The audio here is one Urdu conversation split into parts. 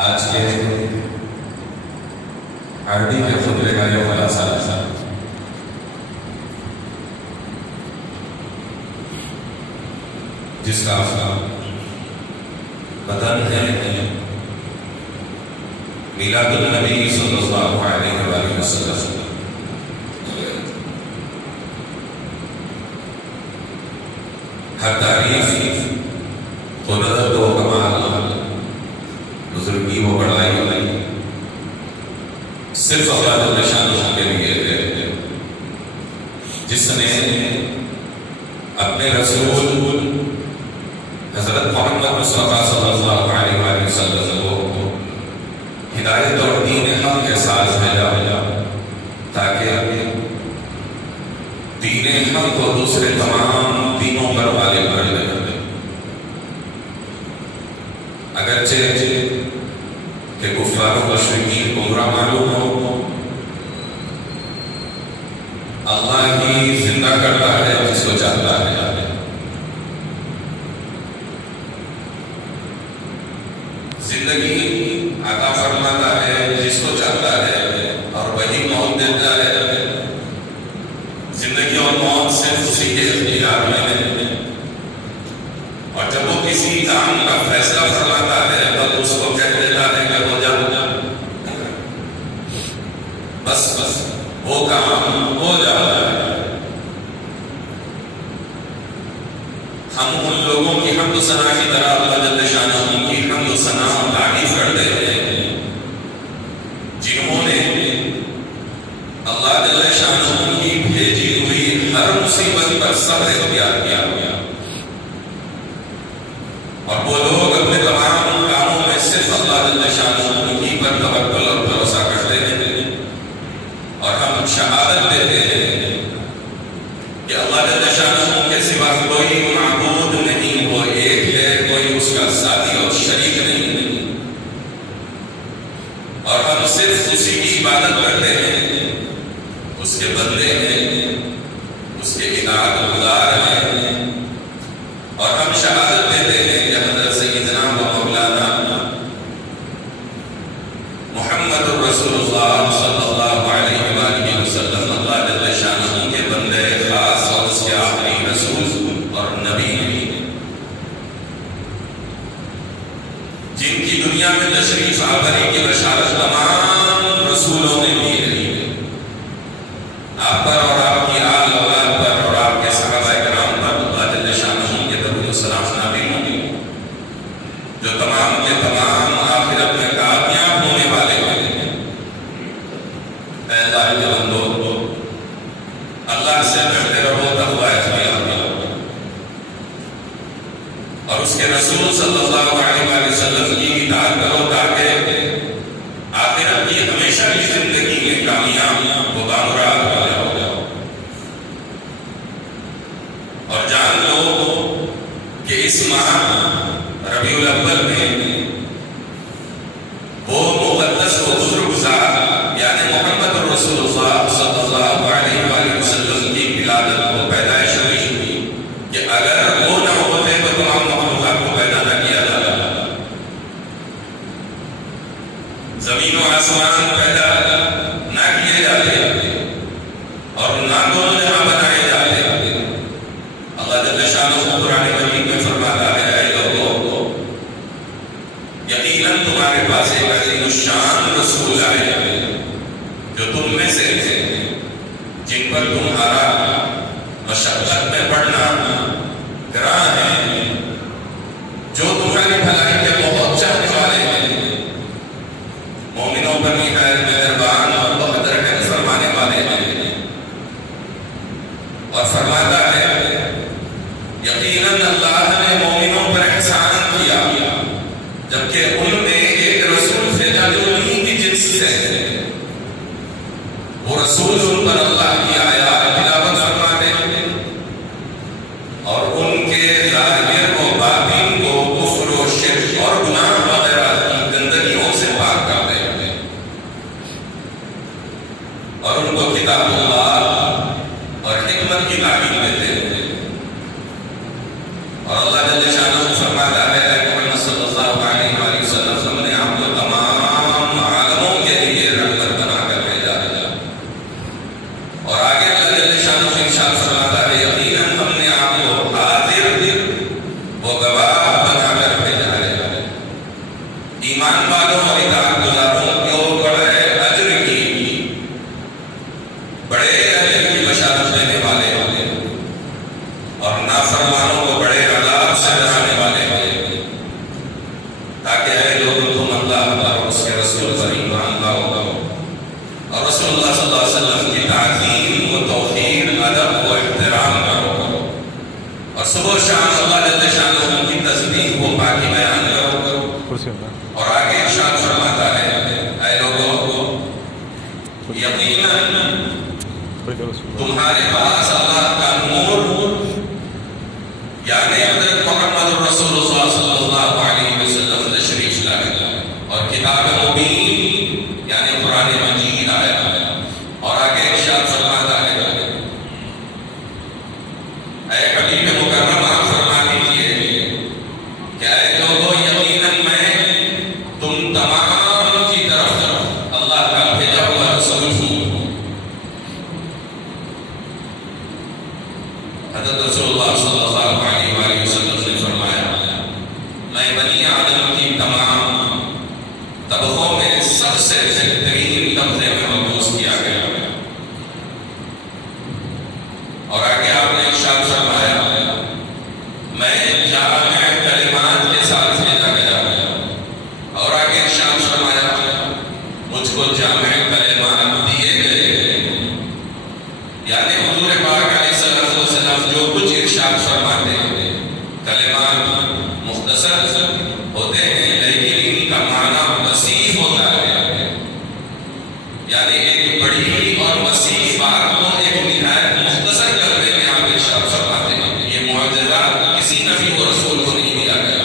آج کے عربی کے خطبے کا یہ خلاصہ جس کا بدن ہے میلاد النبی صلی اللہ علیہ وآلہ وسلم. ہر تعریف قدرت و کمال بزرگی و بڑائی صرف اللہ جل شانہ کے لیے ہے، جس نے اپنے رسول حضرت محمد مصطفیٰ صلی اللہ علیہ وآلہ وسلم کو ہدایت اور دین حق کے ساتھ بھیجا تاکہ دین حق کو دوسرے تمام دینوں پر غالب کر دے. اگرچہ کہ کفار و مشرکین گمراہ معلوم ہو، اللہ ہی زندہ کرتا ہے جس کو چاہتا ہے. زندگی عطا فرماتا ہے جس کو چاہتا ہے اور وہی موت دیتا ہے. زندگی اور موت صرف اسی کے اختیار میں ہے، اور جب وہ کسی کام کا فیصلہ فرماتا ہے تب اس کو کہہ دیتا ہے کہ ہو جا بس وہ کام ہو جاتا ہے. ہم ان لوگوں کی حمد و ثنا کی طرح اللہ جل شانہ کی حمد و ثنا تعریف کرتے ہیں جنہوں نے اللہ جل شانہ کی بھیجی ہوئی ہر مصیبت پر صبر اختیار کیا، اور وہ لوگ اپنے تمام کاموں میں صرف اللہ جل شانہ کی پر توکل اور بھروسہ کرتے ہیں. اور ہم شہادت دیتے ہیں کہ اللہ جل شانہ کے سوا کوئی معبود نہیں، وہ ایک ہے، کوئی اس کا ساتھی اور شریک نہیں، اور ہم صرف اسی کی عبادت کرتے ہیں، اس کے بندے ہیں، اس کے اطاعت گزار ہیں. اور ہم شہادت دیتے ہیں کہ حضرت سیدنا و مولانا محمد رسول اللہ صلی اللہ علیہ وآلہ وسلم اللہ جل شانہ کے بندے خاص اور اس کے آخری رسول اور نبی ہیں، جن کی دنیا میں تشریف آوری کی بشارت تمام رسولوں نے دی ہے. آپ پر اور آپ کی آل اولاد پر اور آپ کے صحابہ کرام پر اللہ جل شانہ کے درود و سلام نازل ہوں، جو تمام کے تمام آخرت میں کامیاب ہونے والے ہیں. اے اللہ کے بندو، اللہ سے ڈرتے رہو، تقوی اختیار کرو، اور اس کے رسول صلی اللہ علیہ وآلہ وسلم کی اطاعت کرو تاکہ آخرت کی ہمیشہ کی زندگی میں کامیاب و بامراد ہو جاؤ. اور جان لو کہ اس ماہ ربیع الاول میں وہ مقدس و بزرگ ذات یعنی محمد رسول اللہ صلی اللہ علیہ وآلہ وسلم کی ولادت کو پیدائش ہوئی کہ اگر وہ نہ ہوتے تو تمام مخلوقات کو پیدا نہ کیا جاتا، زمین و آسمان پیدا نہ کیے جاتے، اور نہ دونوں جہاں بنائے جاتے. اللہ جل شانہ قرآن مجید میں فرماتا ہے اے لوگوں، یقیناً تمہارے پاس ایک عظیم الشان رسول آئے جو تم میں سے ہیں، جن پر تمہارا مشقت میں پڑنا گراں ہے، جو تمہاری بھلائی کے بہت چاہنے والے ہیں، مومنوں پر نہایت مہربان اور بہت رحم فرمانے والے ہیں. اور فرماتا ہے یقیناً اللہ نے مومنوں پر احسان کیا جبکہ ان میں ایک رسول بھیجا جو انہی کی جنس سے ہے. وہ رسول ان پر اللہ کی آیات تلاوت فرماتے ہیں اور ان کے ظاہر و باطن کو کفر و شرک اور گناہ وغیرہ کی گندگیوں سے پاک کرتے ہیں، اور ان کو کتاب اللہ اور حکمت کی تعلیم دیتے ہیں. اور اللہ جل شانہ فرماتا ہے اے محمد صلی اللہ علیہ وآلہ وسلم نے آپ کو تمام تاکہ اے لوگوں تم اللہ اور اس کے رسول پر ایمان لاؤ اور رسول اللہ صلی اللہ علیہ وسلم کی تعظیم و توقیر، ادب و احترام کرو اور صبح و شام اللہ جل شانہ کی تسبیح و پاکی بیان کرو۔ اور آگے ارشاد فرماتا ہے اے لوگوں یقیناً تمہارے پاس اللہ کا نور یعنی حضرت محمد رسول اللہ صلی اللہ علیہ وسلم تشریف لائے اور کتاب مبین یعنی قرآن مجید آیا اور آگے ارشاد فرماتا ہے اے حبیب مکرم آپ فرما دیجئے کہ اے لوگوں یقیناً میں تم تمام کی طرف اللہ کا بھیجا ہوا رسول ہوں۔ حضرت رسول اللہ صلی اللہ علیہ وآلہ وسلم نے فرمایا میں بنی آدم کی تمام طبقوں میں سب سے بہترین طبقے میں مبعوث کیا گیا اور آگے آپ نے ارشاد فرمایا میں جامع کلمات کے ساتھ بھیجا گیا اور آگے ارشاد فرمایا مجھ کو جامع کلمات دیے گئے یعنی حضور پاک علیہ الصلوۃ والسلام جو کچھ ارشاد فرماتے ہیں کلمات مختصر ہوتے ہیں لیکن ان کا معنی وسیع ہوتا ہے، یعنی ایک بڑی اور وسیع بات کو ایک نہایت مختصر کلمے میں آپ ارشاد فرماتے ہیں۔ یہ معجزہ کسی نبی و رسول کو نہیں دیا گیا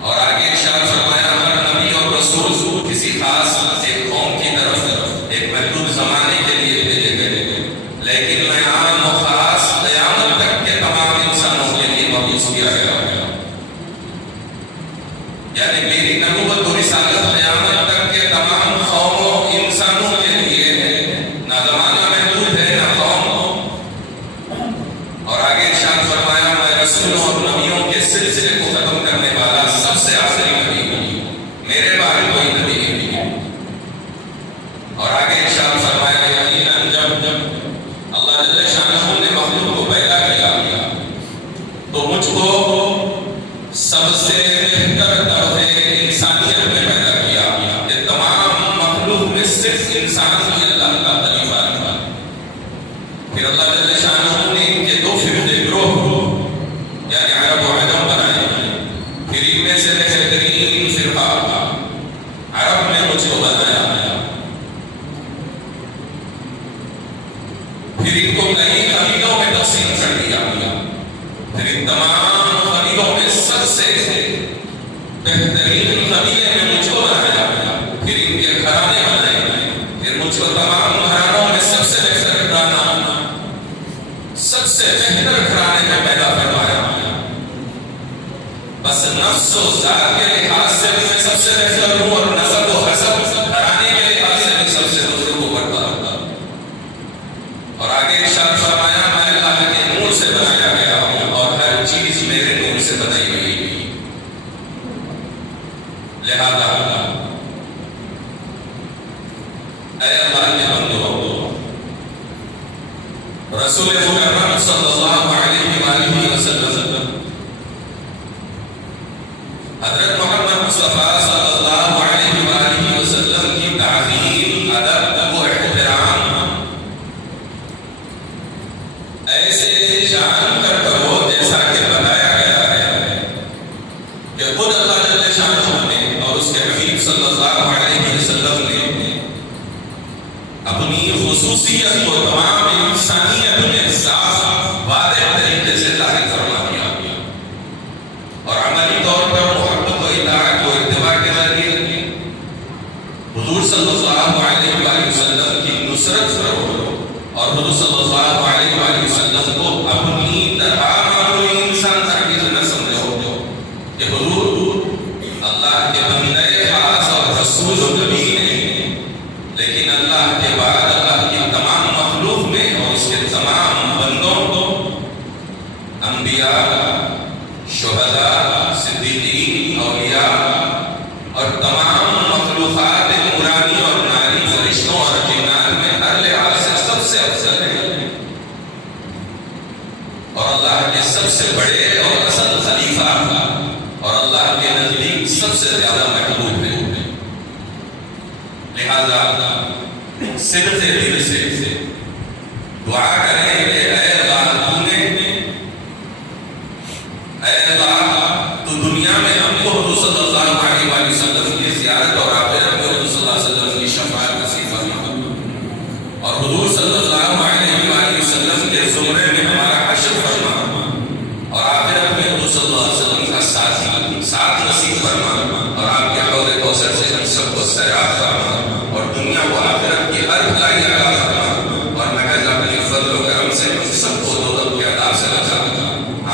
اور آگے ارشاد فرمایا ہر نبی اور رسول کسی خاص ایک قوم کی طرف ایک محدود زمانے کے لیے بھیجے گئے لیکن میں عام و خاص قیامت تک کے تمام انسانوں کے لیے مبعوث کیا گیا یعنی میری نبوت و رسالت قیامت تک کے تمام قوموں انسانوں کے لیے ہے، نہ زمانہ محدود ہے نہ قوم۔ اور آگے ارشاد فرمایا میں رسولوں اور نبیوں کے سلسلے کو ختم کرنے والا سب سے آخری نبی ہوں، میرے بعد کوئی نبی نہیں ہے۔ اور آگے ارشاد فرمایا یقیناً جب اللہ جل شانہ نے مخلوق کو پیدا کیا تو مجھ کو سب سے بہتر طبقے انسانیت میں پیدا کیا کہ تمام مخلوق میں صرف انسان ہی اللہ کا خلیفہ تھا۔ پھر اللہ جل شانہ نے ان کے دو فرقے گروہ یعنی عرب و عجم بنائے، پھر ان میں سے بہترین فرقہ عرب نے مجھ کو بنایا، پھر ان کو کئی قبیلوں میں تقسیم کر دیا، پھر ان تمام قبیلوں میں سب سے بہترین قبیلے میں مجھ کو بنایا، پھر ان کے گھرانے بنائے، پھر مجھ کو تمام گھرانوں میں سب سے بہتر گھرانا، سب سے بہتر گھرانے میں پیدا فرمایا۔ بس نفس و ذات کے لحاظ سے بھی میں سب سے بہتر ہوں اور نسب و حسب گھرانے کے لحاظ سے بھی سب سے دوسروں کو بڑھتا ہوں۔ اور آگے ارشاد فرمایا میں اللہ کے نور سے بنایا گیا ہوں اور ہر چیز میرے نور سے بنائی گئی، لہذا اے اللہ کے بندو رسول مکرم صلی اللہ علیہ وآلہ وسلم حضرت محمد مصطفیٰ صلی اللہ علیہ وآلہ وسلم کی تعظیم، ادب و احترام ایسے جان کر کرو جیسا کہ بتایا گیا ہے کہ خود اللہ جل شانہ نے اور اس کے حبیب صلی اللہ علیہ وسلم نے اپنی خصوصیت کو تمام انسانیت میں صاف واضح طریقے سے ظاہر فرما دیا اور عملی طور پر محبت و اطاعت و اتباع کے ذریعے حضور صلی اللہ علیہ وآلہ وسلم کی نصرت کرو اور حضور صلی اللہ علیہ وآلہ وسلم کو اپنی طرح کوئی انسان تاکہ نہ سمجھو کہ حضور اللہ کے بندے خاص اور رسول و نبی ہیں، لیکن اللہ کے بعد اللہ کی تمام مخلوق میں اور اس کے تمام بندوں کو انبیاء، شہداء، صدیقین، اولیاء اور تمام مخلوقات نورانی اور ناری فرشتوں اور جنات میں ہر لحاظ سے سب سے افضل ہے اور اللہ کے سب سے بڑے اور اصل خلیفہ اور اللہ اللہ کے نزدیک سب سے زیادہ محبوب ہے. لہذا صدق دل سے دعا کریں کہ اے اللہ تو دنیا میں ہم کو حضور صلی اللہ علیہ وسلم کی زیارت اور آخرت میں حضور صلی اللہ علیہ وسلم کی شفاعت نصیب فرما، اور حضور صلی اللہ علیہ وسلم کے زمرے میں ہمارا حشر فرما، اور آخرت میں حضور صلی اللہ علیہ وسلم کا ساتھ نصیب فرما، اور آپ کے حوض کوثر سے ہم سب کو سیراب فرما، اور دنیا و آخرت کی ہر بھلائی عطا فرما، اور محض اپنے فضل و کرم سے ہم سب کو دوزخ کے عذاب سے بچا.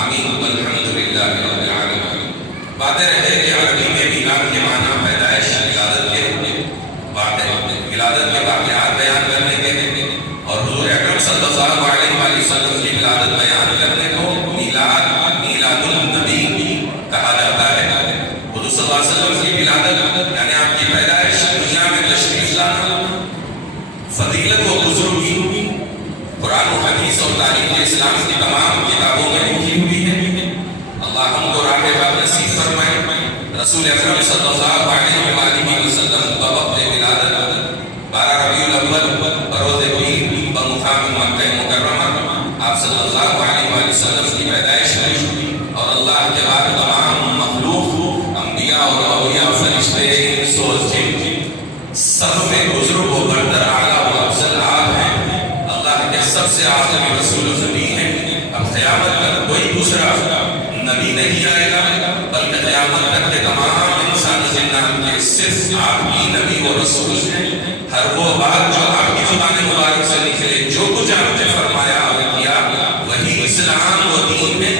آمین والحمدللہ رب العالمین. باتیں رہے کہ عربی میں میلاد کے معنی پیدائش ولادت کے واقعات بیان کرنے کے، اور حضور اکرم صلی اللہ علیہ وسلم کی ولادت بیان کرنے کو میلاد النبی کہا جاتا ہے. حضور صلی اللہ علیہ وسلم کی ولادت یعنی آپ کی پیدائش، دنیا میں تشریف لانا، فضیلت و بزرگی قرآن و حدیث اور تاریخ اسلام کی تمام کتابوں میں لکھی ہوئی ہے. اللہ ہم کو راہ راہ نصیب فرمائے. رسول اکرم صلی اللہ علیہ وآلہ وسلم بوقت ولادت 12 ربیع الاول بروز پیر بمقام مکہ مکرمہ آپ صلی اللہ علیہ وآلہ وسلم کی پیدائش ہوئی، اور اللہ کے بعد تمام مخلوق، انبیاء اور اولیاء، فرشتے، انس و جن سب میں بزرگ و برتر اعلیٰ و افضل آپ ہیں. اللہ کے سب سے آخری رسول و نبی ہیں. اب قیامت تک کوئی دوسرا نبی نہیں آئے گا، بلکہ قیامت تک کے تمام انسان جنات کے صرف آپ کی نبی و رسول ہیں. ہر وہ بات جو آپ کی زبان مبارک سے نکلے، جو کچھ آپ نے فرمایا اور کیا، وہی اسلام و دین ہے.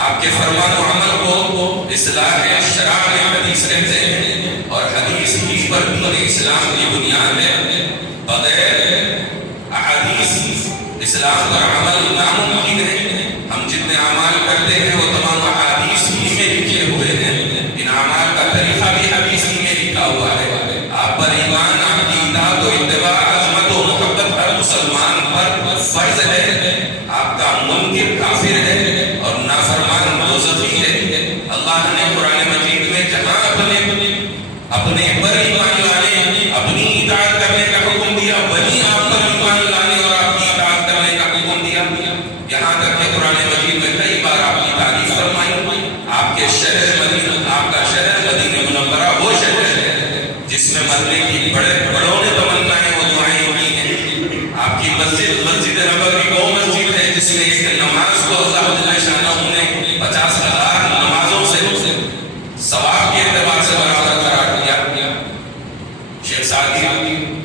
آپ کے فرمان و عمل کو اصلاح شرع حدیث کہتے ہیں، اور حدیث ہی پر دین اسلام کی بنیاد ہے. بغیر احادیث اسلام پر عمل ناممکن ہے. ہم جتنے اعمال کرتے ہیں وہ تمام احادیث ہی میں لکھے ہوئے ہیں. ان اعمال کا طریقہ بھی حدیث ہی میں لکھا ہوا ہے. آپ پر ایمان، آپ کی اطاعت و اتباع، عظمت و محبت ہر مسلمان پر فرض ہے. آپ کا منکر کافر ہے اور نافرمان دوزخی ہے. اللہ نے قرآن مجید میں جہاں اپنے پر ایمان لانے، اپنی اطاعت کرنے کا حکم دیا، وہیں آپ پر ایمان لانے اور آپ کی اطاعت کرنے کا حکم دیا. یہاں تک کہ قرآن مجید میں کئی بار آپ کی تعریف فرمائی. آپ کے شہر مدینہ، آپ کا شہر مدینہ منورہ وہ شہر ہے جس میں مرنے کی بڑوں نے تمنائیں و دعائیں کی ہیں. آپ کی مسجد نبوی وہ مسجد ہے جس میں ایک نماز کو اللہ جل شانہ نے 50,000 نمازوں سے ثواب کے اعتبار سے برابر قرار دیا. شیخ سعدی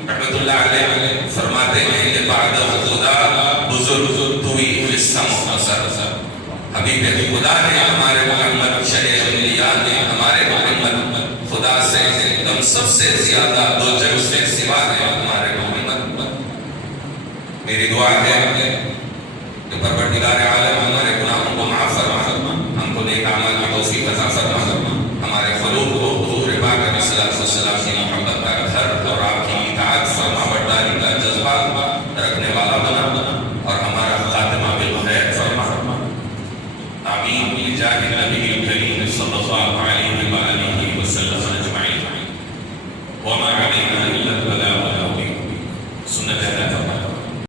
رحمۃ اللہ علیہ فرماتے ہیں کہ بعد خدا بزرگ توئی قصہ مختصر. حبیب خدا نے ہمارے محمد شریع انبیاء نے ہمارے محمد خدا سے ایک دم سب سے زیادہ دو جگ سے سوا ہے ہمارے محمد. میری دعا ہے کہ پروردگار عالم ہمارے گناہوں کو معاف فرما، ہم کو نیک اعمال کی توفیق عطا فرما، ہمارے قلوب کو حضور پاک علیہ الصلوۃ والسلام کی محبت کا گھر اور آپ کی اطاعت فرما برداری کا جذبہ رکھنے والا بنا، اور ہمارا خاتمہ بالخیر فرما. آمین بجاہ النبی الکریم.